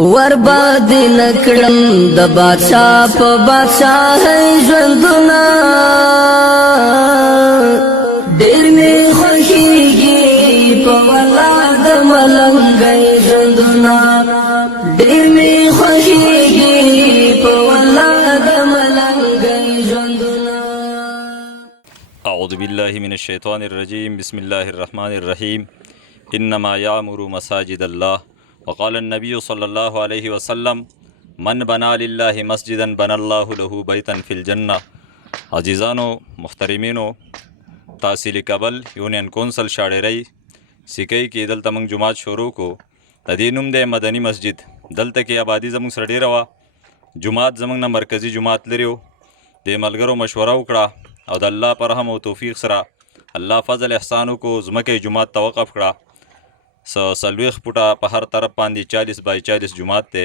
ورباد نکړم د بادشاہ په بادشاہ ژوندونه ډېر می خوښیږي په ولاد ملنګي ژوندونه ډېر می خوښیږي په ولاد ملنګي ژوندونه. اعوذ بالله من الشیطان الرجیم. بسم الله الرحمن الرحیم. انما یعمر مساجد الله وقال النبي صلى الله عليه وسلم من بنا لله مسجدا بنا الله له بیتا فی الجنه. عزیزانو محترمینو، تحصیل کابل یونین کونسل شاړری سکی کې دلته موږ جماعت شروع کو. د دې نوم دی مدني مسجد. دلته کې آبادي زموږ سره ډېره وه. جماعت زموږ نه مرکزي جماعت لري و. د ملګرو مشوره وکړه او د الله په رحم او توفیق سره الله فضل احسان وکړو، ځمکه جماعت ته وقف کړه. څلوېښت فوټه په هر طرف باندې 40 بای 40 جماعت دی.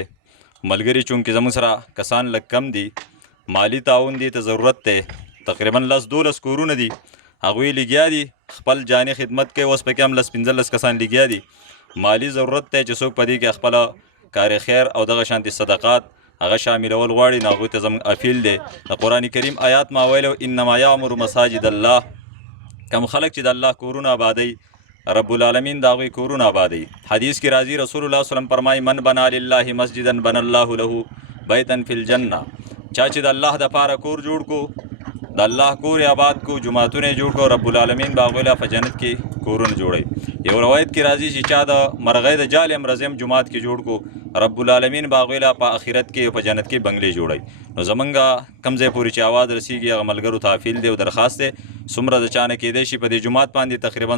ملګري چونکې زموږ سره کسان لږ کم دي، مالی تعاون دی ته ضرورت دی. تقریبا 10-12 کورونه دي، هغوی لګیا دي خپل جاني خدمت کوي. اوس پکې هم 10-15 کسان لګیا دي. مالی ضرورت دی چې څوک په دې کې خپله کار خیر او دغه شانتي صدقات هغه شاملول غواړي، نو هغوی ته زموږ اپیل دی. د قرآن کریم آیات ما ویلو انما یعمر مساجد الله. کم خلک چې د الله کورونه آبادوي، رب العالمین دا غوی کورونه آبادوي. حدیث کې راځي رسول الله صلی الله علیه وسلم فرمایي من بنا لله مسجدا بنا الله له بیتا فی الجنه. چا چې د الله د پاره کور جوړ کو، د الله کور آباد کو، جماعتونه جوړ کو، رب العالمین با غوی له په جنت کې کورونه جوړي. یو روایت کې راځي چې چا د مرغۍ د جال امرزم جماعت کې جوړ کو، رب العالمین با غوی له په آخرت کې په جنت کې بنگلې جوړي. نو زمونږ کم ځای پورې چې اواز رسیږي هغه ملګرو ته اپیل دی او درخواست دی، څومره د چانه کېدی شي په دې جماعت باندې تقریبا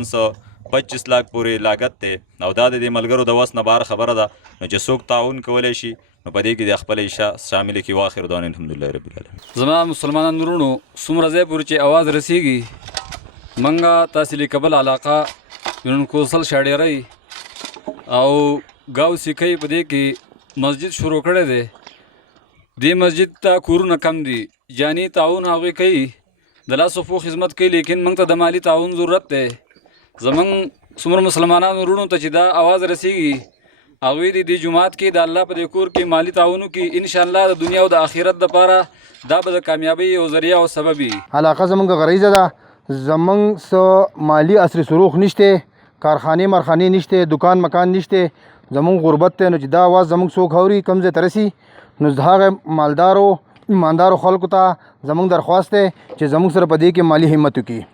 25 لاک پورې لاګت دی او دا د دې ملګرو د وس نه بار خبره ده. نو چې څوک تعاون کولی شي نو په دې کې د خپل عشاء شامل کړي. واخر دعوانا الحمدلله رب العالمین. زما مسلمانانو ورونو، څومره ځای پورې چې اواز رسیږي، منګه تحصیل کابل علاقه یونین کونسل شاړری او گاو سیکۍ په دې کې مسجد شروع کړی دی. دې مسجد ته کورونه کم دي، جاني تعاون هغوی کوي، د لاسو پوښ خدمت کوي، لیکن موږ ته د مالی تعاون ضرورت دی. زمونږ څومره مسلمانانو ورونو ته چې دا اواز رسیږي، هغوی د دې جماعت کې د الله په دې کور کې مالی تعاون وکړي. انشاءالله د دنیا او د آخرت دپاره دا به د کامیابۍ یو ذریعه او سبب وي. علاقه زمونږ غریزه ده، زمونږ څه مالی اثر سروخ نشته، کارخانې مرخانې نشته، دکان مکان نشته، زمونږ غربت دی. نو چې دا اواز زمونږ څوک اوري کم ځای ته رسي، نو د هغه مالدارو ایماندارو خلکو ته زمونږ درخواست دی چې زمونږ سره په دې کې مالی همت وکړي.